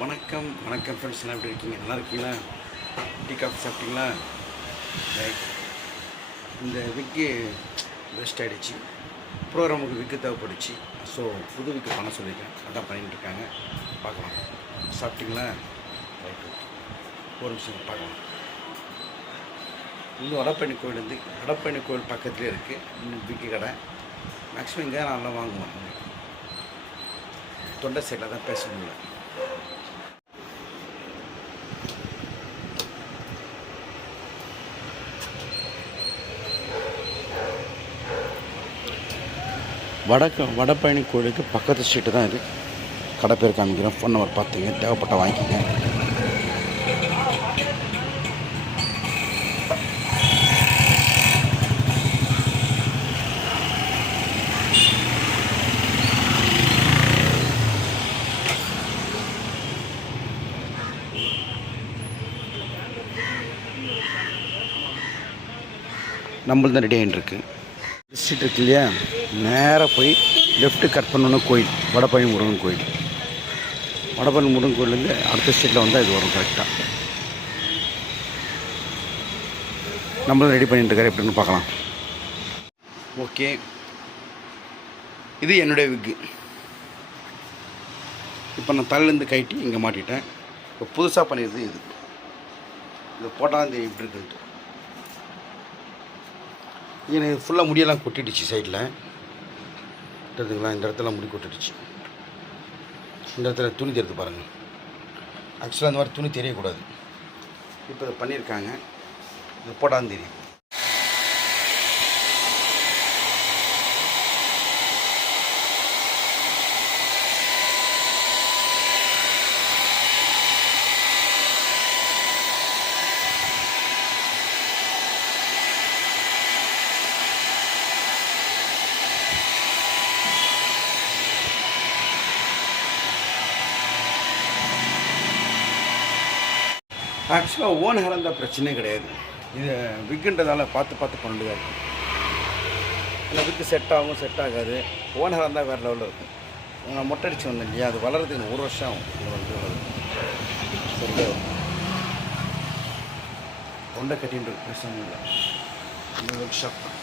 வணக்கம் வணக்கம் ஃப்ரெண்ட்ஸ் எல்லாம் எப்படி இருக்கீங்க? நல்லா இருக்கீங்களா? டீ காஃபி சாப்பிட்டீங்களா? ரைட் இந்த விக்கு பெஸ்ட் ஆகிடுச்சு ப்ரோக்ராமுக்கு விக்கு தேவைப்படுச்சு. ஸோ புது விக்கு பண்ண சொல்லியிருக்கேன். அதான் பண்ணிகிட்டு இருக்காங்க. பார்க்கலாம். சாப்பிட்டீங்களா? ரைட் ஓகே ஒரு நிமிஷம் பார்க்கலாம். இன்னும் வடப்பழனி கோயில் வந்து வடப்பழனி கோயில் பக்கத்துலேயே இருக்குது விக்கு கடை. மேக்ஸிமம் இங்கே நல்லா வாங்குவாங்க தொண்டை சைடில் தான் பேச முடியல வடக்கு வடபழனி கோயிலுக்கு பக்கத்து ஸ்ட்ரீட்டு தான் இது. கடை பேர் காமிக்கிறேன். ஃபோன் நம்பர் பார்த்துங்க. தேவைப்பட்ட வாங்கிக்கங்க. நம்மள்தான் ரெடி ஆகிட்டு ஸ்ட்ரீட் இருக்கு இல்லையா? நேராக போய் லெஃப்ட்டு கட் பண்ணணும் கோயில் வடபழனி முருகன் கோயில். வடபழனி முருகன் கோயிலேருந்து அடுத்த ஸ்ட்ரீட்டில் வந்தால் இது வரும் கரெக்டாக நம்மளும் ரெடி பண்ணிட்டு இருக்காரு எப்படின்னு பார்க்கலாம். ஓகே. இது என்னுடைய விக்கு. இப்போ நான் தலையிலேருந்து கைட்டி இங்கே மாட்டிட்டேன். இப்போ புதுசாக பண்ணிடுது இது. இது போட்டால் தெரியும் இப்படி இருக்குன்ட்டு. எனக்கு ஃபுல்லாக முடியெல்லாம் கொட்டிடுச்சு சைடில் எடுத்துக்கலாம் இந்த இடத்துல முடி கொட்டிடுச்சு. இந்த இடத்துல துணி தெரியுது பாருங்கள் ஆக்சுவலாக அந்த மாதிரி துணி தெரியக்கூடாது. இப்போ இதை பண்ணியிருக்காங்க. இது போட்டாலும் தெரியும். ஆக்சுவலாக ஓன் ஹேர் இருந்தால் பிரச்சனையே கிடையாது இது விக்குன்றதால பார்த்து பார்த்து பண்ணிட்டு தான் இருக்கும் இல்லை விக்கு செட் ஆகும் செட் ஆகாது ஓன் ஹேர் இருந்தால் வேறு லெவலில் இருக்கும் நான் மொட்டை அடிச்சு வந்தேன் இல்லையா அது வளர்றதுக்கு ஒரு வருஷம் ஆகும் இது வந்து சரியா தொண்டை கட்டின்ற பிரச்சனை இல்லை இந்த ஒர்க் ஷாப் தான்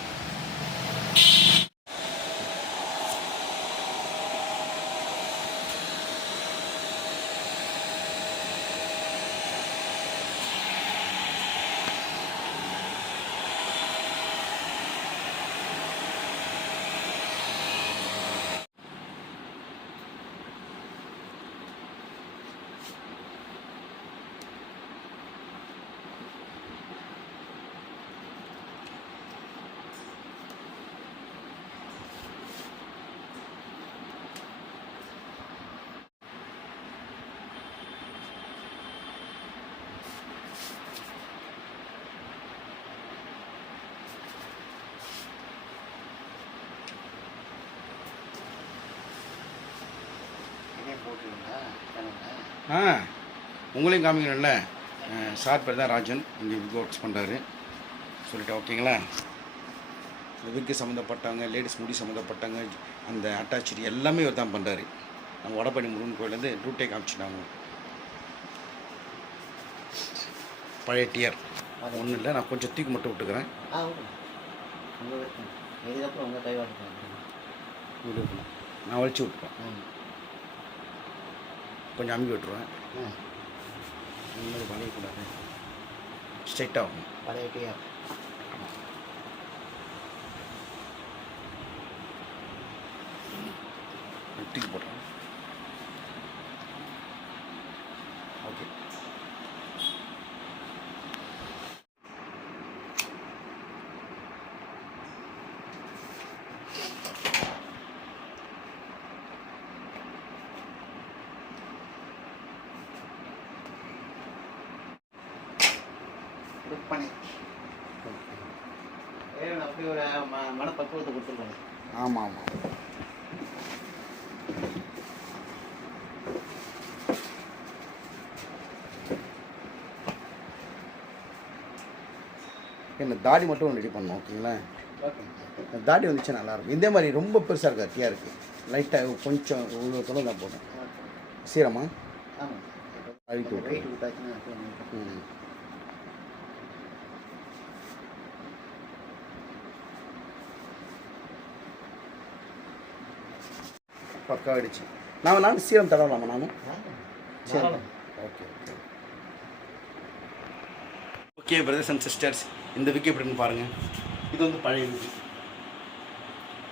ஆ உங்களையும் காமிக்கணும்ல சார் பேர் தான் ராஜன். இங்கே விக் ஒர்க்ஸ் பண்ணுறாரு சொல்லிட்டு ஓகேங்களா? விக்கு சம்மந்தப்பட்டவங்க லேடிஸ் முடி சம்மந்தப்பட்டவங்க அந்த அட்டாச்சு எல்லாமே இவர் தான் பண்ணுறாரு நம்ம வடபழனி முருகன் கோயிலேருந்து ரூட்டே காமிச்சிட்டாங்க பழைய டியர் ஒன்றும் இல்லை நான் கொஞ்சம் தூக்கி மட்டும் விட்டுக்கிறேன். ஆ ஓகே. உங்கள் விருப்பம் இதுக்கப்புறம் உங்கள் கைவாட்டு விட்டுக்கணும் நான் வலிச்சு விட்டுருவேன் ம் கொஞ்சம் அமுக்கி விட்டுருவேன். ஆ. இந்த மாதிரி பண்ணிக்கூடாது ஸ்ட்ரைட்டாக ஆகும் பழைய தூக்கி போடுறேன் ஓகே புக் பண்ணி ஏ அப்படி ஒரு ம மனப்பக்குவத்தை கொடுத்துருக்கோங்க. ஆமாம் ஆமாம் என்ன தாடி மட்டும் ரெடி பண்ணணும் ஓகேங்களா? தாடி வந்துச்சு நல்லாயிருக்கும். இதே மாதிரி ரொம்ப பெருசாக இருக்கு அட்டியாக இருக்குது லைட்டாக கொஞ்சம் இவ்வளோ தொலை தான் போதும். சீரமா? ஆமாம். அழுத்தி விட்டு. ம். பக்கா அடிச்சு நான் நான் சீரம் தடவலாமா நான் சரி. Okay okay. Brothers and sisters இந்த விக்கு எப்படின்னு பாருங்கள் இது வந்து பழைய விக்கு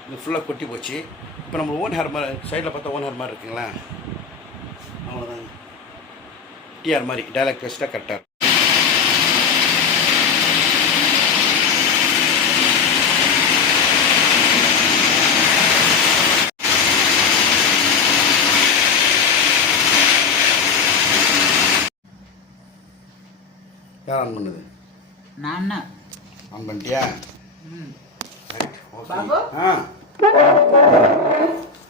இது ஃபுல்லாக கொட்டி போச்சு. இப்போ நம்ம ஓன் ஹேர் மாதிரி சைடில் பார்த்தா ஓன் ஹேர் மாதிரி இருக்குங்களா? அவ்வளோதாங்க டிஆர் மாதிரி டைலாக் பேசிட்டா கரெக்டாக யார் ஆன் பண்ணது? நான் ஆன் பண்ணிட்டியா? ஆ.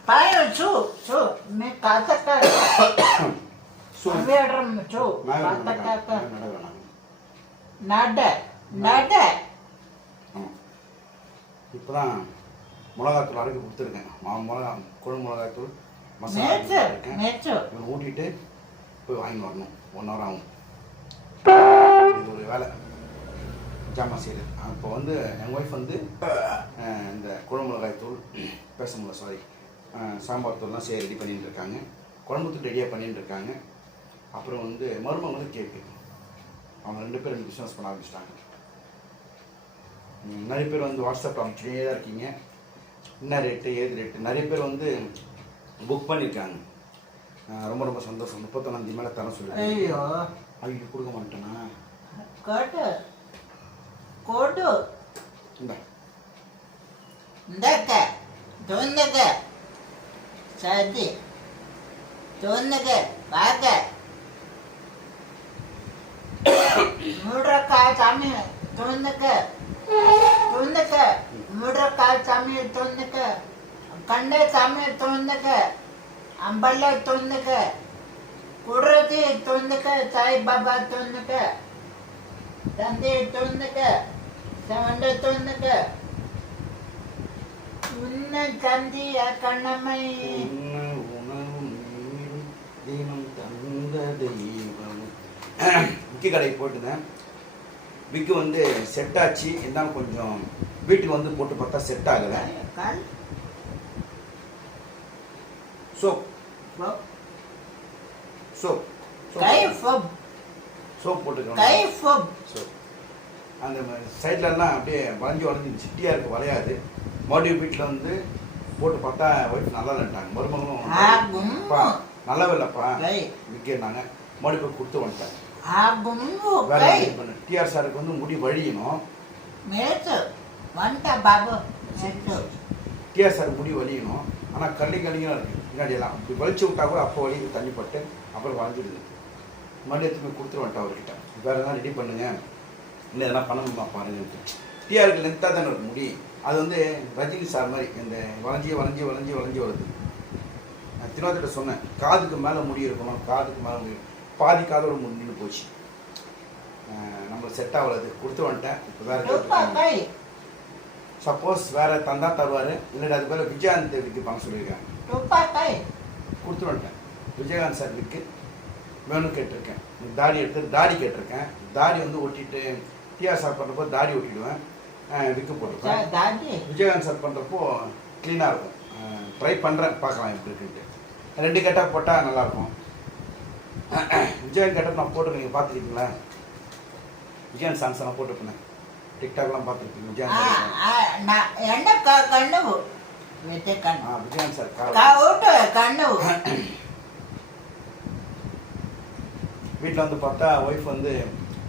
பாயோ சூ சூ மே காத்தக்கா சூ. வேடரம் சூ காத்தக்கா நட நட. இப்போ தான் மிளகாத்தூள் அரைக்க கொடுத்துருக்கேன். மா மிளகா குழம்பு மிளகாத்தூள் மசாலா ஊட்டிட்டு போய் வாங்கி வரணும். ஒன் ஹவர் ஆகும். இது ஒரு வேலை. ஜாமான் செய்யுது அப்போ வந்து எங்கள் ஒய்ஃப் வந்து இந்த குழம்புலகாய் தூள் பேச முடியல சாரி சாம்பார் தூள்லாம் செய்ய ரெடி பண்ணிட்டு இருக்காங்க. குழம்புத்துக்கு ரெடியாக பண்ணிட்டு இருக்காங்க. அப்புறம் வந்து மருமகன் வந்து கேக்கு. அவங்க ரெண்டு பேரும் ரெண்டு பிஸ்னஸ் பண்ண ஆரம்பிச்சிட்டாங்க. நிறைய பேர் வந்து வாட்ஸ்அப் அனுப்பிச்சுட்டே தான் இருக்கீங்க. என்ன ரேட்டு ஏது ரேட்டு நிறைய பேர் வந்து புக் பண்ணியிருக்காங்க ரொம்ப ரொம்ப சந்தோஷம். முப்பத்தொன்னாந்தேதி மேலே தர சொல்லி ஐயோ. அவங்களுக்கு கொடுக்க மாட்டேன்னா कट, कोट दक धुंदक सर्दी धुंदक भाग मुड्रकाल चामी धुंदक धुंदक मुड्रकाल चामी धुंदक कंडे चामी धुंदक अंबल धुंदक कुर्रती धुंदक साई बाबा धुंदक தந்தையை தொழுந்துக்க செவண்ட தொழுந்துக்க உன்ன தந்திய கண்ணமை தினம் தந்த தெய்வம். விக்கி கடைக்கு போட்டுனேன். விக்கு வந்து செட் ஆச்சு. இருந்தாலும் கொஞ்சம் வீட்டுக்கு வந்து போட்டு பார்த்தா செட் ஆகலை. So so soap. சோப் போட்டுக்கணும் சோப். சோப். அந்த சைட்லலாம் அப்படியே வளைஞ்சி வளைஞ்சு சிட்டியாக இருக்குது வளையாது. மறுபடியும் வீட்டில் வந்து போட்டு பார்த்தா ஒய்ஃப் நல்லா இல்லைட்டாங்க மருமகளும் நல்லாவே இல்லைப்பா. விற்கிறாங்க மறுபடியும் போய் கொடுத்து வந்துட்டாங்க. டிஆர் சாருக்கு வந்து முடி வழியணும். டிஆர் சார் முடி வலியணும் ஆனால் கள்ளி கல்லிங்கெல்லாம் இருக்குது பின்னாடியெல்லாம். இப்படி வலிச்சு விட்டா கூட அப்போ வலிக்கு தண்ணி அப்புறம் வளைஞ்சிடுது. மறுபடியும் எடுத்து கொடுத்துட்டு வந்துட்டேன் அவர்கிட்ட. வேறு எதனா ரெடி பண்ணுங்க. இல்லை எதனா பண்ண முடியுமா பாருங்க டிஆருக்கு லென்த்தாக தானே இருக்க முடி. அது வந்து ரஜினி சார் மாதிரி இந்த வளைஞ்சி வளைஞ்சி வளைஞ்சி வளைஞ்சி வருது. நான் திருவாத்திட்ட சொன்னேன் காதுக்கு மேலே முடி இருக்கணும் காதுக்கு மேலே முடி பாதி காதோட முடிஞ்சு போச்சு. நம்ம செட் ஆகலது கொடுத்து வந்துட்டேன். இப்போ வேறு சப்போஸ் வேறு தந்தா தருவார் இல்லாட்டி அது பேர் விஜயகாந்த் விற்கிப்பாங்க சொல்லியிருக்காங்க. கொடுத்து வந்துட்டேன். விஜயகாந்த் சார் விற்கு வேணும்னு கேட்டிருக்கேன். தாடி எடுத்து தாடி கேட்டிருக்கேன். தாடி வந்து ஒட்டிட்டு டிஆர் சார் பண்ணுறப்போ தாடி ஒட்டிடுவேன். இதுக்கு போட்டிருப்பேன். விஜயகாந்த் சார் பண்ணுறப்போ க்ளீனாக இருக்கும். ட்ரை பண்ணுறேன் பார்க்கலாம் எப்படி இருக்குன்ட்டு. ரெண்டு கேட்டால் போட்டால் நல்லாயிருக்கும். விஜயகாந்த் கேட்டப் நான் போட்டு நீங்கள் பார்த்துருக்கீங்களா? விஜயகாந்த் சாங்ஸ் நான் போட்டுருப்பேன். டிக்டாக்லாம் பார்த்துருப்பீங்க. விஜயகாந்த் கண்ணு? விஜயகாந்த் சார் கண்ணு. வீட்டில் வந்து பார்த்தா ஒய்ஃப் வந்து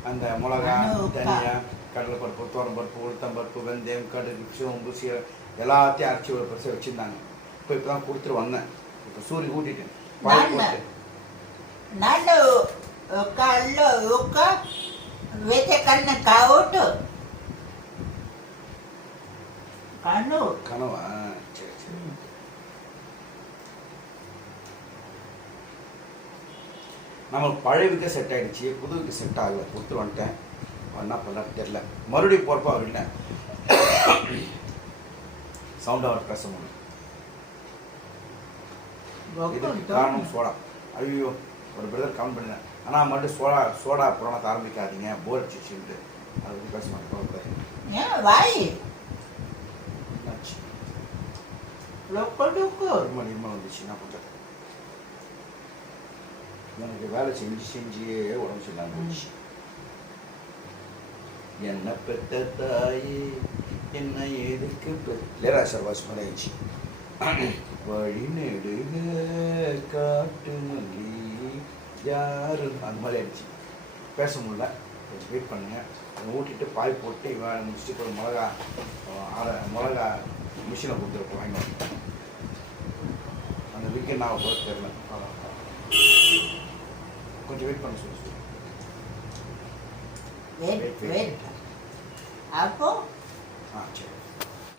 அந்த மிளகா அண்ணா, உப்பா. தனியா கடலைப்பருப்பு துவரம்பருப்பு உளுத்தம்பருப்பு வெந்தயம் கடுகு சோம்பு சீரகம் எல்லாத்தையும் அரைச்சி ஒரு பரிசை வச்சுருந்தாங்க இப்போ இப்போ தான் கொடுத்துட்டு வந்தேன் இப்போ சூரிய கூட்டிட்டு பால் நான் போட்டு నన్ను ఒక అల్లు ఒక వెతే కన్ను కావుటు நம்மளுக்கு பழையவுக்கே செட் ஆகிடுச்சு புதுவுக்கு செட் ஆகலை கொடுத்து வந்துட்டேன். என்ன பண்ணுறான்னு தெரில மறுபடியும் போகிறப்போ இல்லை. சவுண்ட் அவர் பேச முடியும் இதுக்கு காரணம் சோடா. ஐயோ ஒரு பிரதர் கமெண்ட் பண்ணேன் ஆனால் மட்டும் சோடா சோடா புராணத்தை ஆரம்பிக்காதீங்க. போர் அடிச்சிச்சுன்ட்டு அது வந்து பேச மாட்டேன் வந்துச்சு. நான் கொஞ்சம் எனக்கு வேலை செஞ்சு செஞ்சே உடம்பு சரியில்லாமல் போச்சு என்ன பெத்த தாயே என்ன எதுக்கு லேராசர் வாசி மாதிரி வழி நெடுக காட்டு மல்லி யாரு அந்த மாதிரி ஆயிடுச்சு. பேச முடியல. கொஞ்சம் வெயிட் பண்ணுங்க. ஊட்டிட்டு பால் போட்டு இவன் முடிச்சுட்டு ஒரு மிளகா ஆளை மிளகா மிஷினை கொடுத்துருப்போம் வாங்கி அந்த வீக்கெண்ட் நான் போக தெரியல. கொஞ்சம் வெயிட் பண்ண சொல்லி. வெயிட் வெயிட் அப்போ ஆ சரி